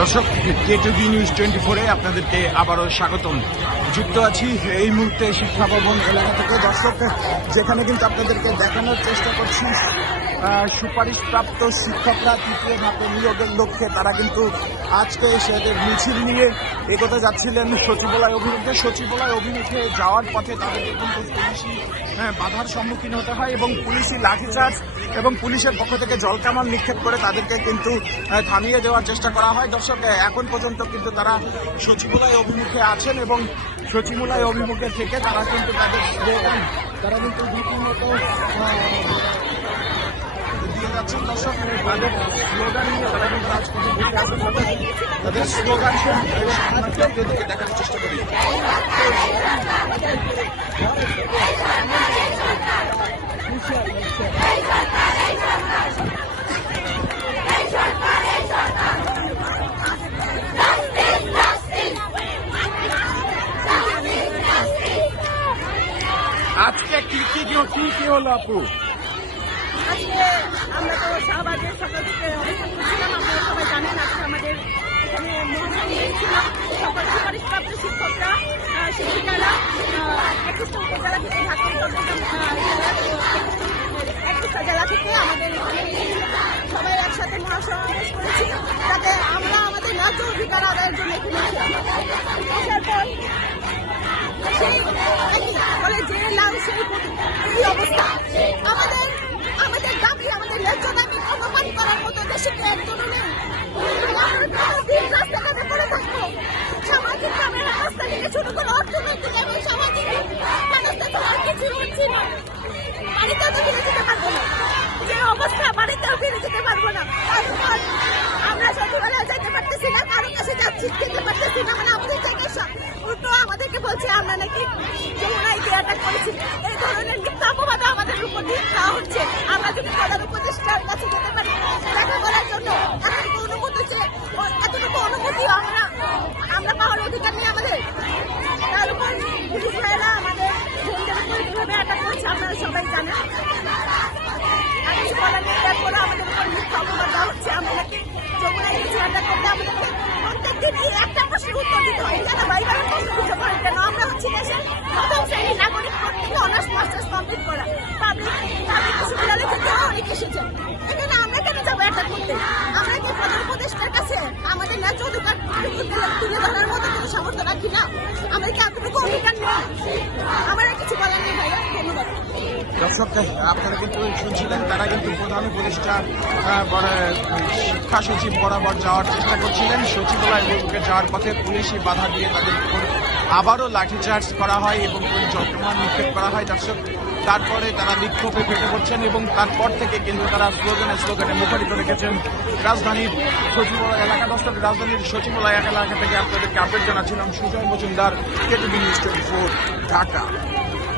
দর্শক, KTV news 24-এ আপনাদেরকে আবারও স্বাগতম। যুক্ত আছি এই মুহূর্তে শিক্ষা ভবন এলাকা থেকে। দর্শক, যেখানে কিন্তু আপনাদেরকে দেখানোর চেষ্টা করছি সুপারিশপ্রাপ্ত শিক্ষকরা তৃতীয় ধাপে নিয়োগের লক্ষ্যে তারা কিন্তু আজকে সেদের মিছিল নিয়ে এগোতে যাচ্ছিলেন সচিবালয় অভিমুখে। সচিবালয় অভিমুখে যাওয়ার পথে তাদেরকে কিন্তু পুলিশি বাধার সম্মুখীন হতে হয় এবং পুলিশি লাঠিচার্জ এবং পুলিশের পক্ষ থেকে জলকামান নিক্ষেপ করে তাদেরকে কিন্তু থামিয়ে দেওয়ার চেষ্টা করা হয়। দর্শক, এখন পর্যন্ত কিন্তু তারা সচিবালয় অভিমুখে আছেন এবং সচিবালয় অভিমুখে থেকে তারা কিন্তু তাদের স্লোগান তারা কিন্তু রীতিমতো দিয়ে যাচ্ছেন। দর্শক, তাদের স্লোগান নিয়ে তারা কিন্তু রাজপথে বসে আছেন। তাদের স্লোগান দেখার চেষ্টা করি। আজকে কি হলো আপু? আজকে আমরা তো শাহবাগের সকাল থেকে অবস্থান করছিলাম। আপনারা সবাই জানেন আজকে আমাদের এখানে মহাসংঘ ছিল। সকল সুপারিশপ্রাপ্ত শিক্ষকরা শিক্ষিকারা 21টা উপজেলা থেকে ঢাকা চট্টগ্রাম জেলা থেকে আমাদের সবাই একসাথে মহাসমাবেশ করেছি, যাতে আমরা আমাদের ন্যায্য অধিকার আদায়ের জন্য এখানে আসার পর সেই বলে যে লাভ সেই এই অবস্থা। আমাদের দাবি, আমাদের ন্যায্য দাবি অপমান করার মতো দেশে একজনও নেই। রাস্তাঘাটে করে থাকবো, সামাজিক কামের রাস্তা থেকে শুরু করে অর্থনৈতিক এবং সামাজিক মানুষটা তো আর কিছু হচ্ছে না। বাড়িতেও তো ফিরে যেতে পারবো না, যে অবস্থা বাড়িতেও ফিরে যেতে পারবো না। আমরা সচিবালয়ে যেতে পারতেছি না, কারো কাছে যাচ্ছি যেতে পারতেছি না। মানে আমাদের জায়গায় উল্টো আমাদেরকে বলছে আমরা নাকি যমুনায় অ্যাটাক করেছি। এই ধরনের মিথ্যা অপবাদ আমাদের উপর দিয়ে দেওয়া হচ্ছে। আমরা যদি প্রধান উপদেষ্টার কাছে যেতে পারি দেখা করার জন্য, এতটুকু অনুমতি এতটুকু অনুমতি আমরা পাওয়ার অধিকার নেই আমাদের। তার উপর পুলিশ ভাইয়েরা আমাদের বোনদের উপর কীভাবে অ্যাটাক করছে আপনারা সবাই জানেন। আর কিছু বলার নেই, তারপরে আমাদের উপর মিথ্যা অপবাদ দেওয়া হচ্ছে। আমরা নাকি যমুনায় কিছু অ্যাটাক করতে আমাদেরকে প্রত্যেকদিন একটা প্রশ্নের উত্তর দিতে হয়। কেন ভাই প্রশ্ন দিতে পারেন কেন? আমরা হচ্ছি দেশের প্রথম শ্রেণীর নাগরিক, প্রত্যেকে অনার্স মাস্টার্স কমপ্লিট করা পাবলিক বিশ্ববিদ্যালয় থেকে অনেক এসেছেন। এখানে আমরা কেন যাবো অ্যাটাক করতে? আমরা কি প্রধান উপদেষ্টার কাছে আমাদের ন্যায্য অধিকার তুলে ধরার মতো কোনো সামর্থ্য রাখি না? আমরা কি এতটুকু অধিকার নেই? আমার কিছু বলার নেই ভাইয়া, ধন্যবাদ। দর্শক, আপনারা কিন্তু শুনছিলেন তারা কিন্তু প্রধান উপদেষ্টা শিক্ষা সচিব বরাবর যাওয়ার চেষ্টা করছিলেন। সচিবালয় অভিমুখে যাওয়ার পথে পুলিশি বাধা দিয়ে তাদের উপর আবারও লাঠিচার্জ করা হয় এবং জলকামান নিক্ষেপ করা হয়। দর্শক, তারপরে তারা বিক্ষোভে ফেটে পড়ছেন এবং তারপর থেকে কিন্তু তারা স্লোগানে মুখরিত রেখেছেন রাজধানীর সচিবালয় এলাকা। দর্শক, রাজধানীর সচিবালয় এলাকা থেকে আপনাদেরকে আপডেট জানাচ্ছিলাম সুজয় মজুমদার, কেটিভি নিউজ 24, ঢাকা।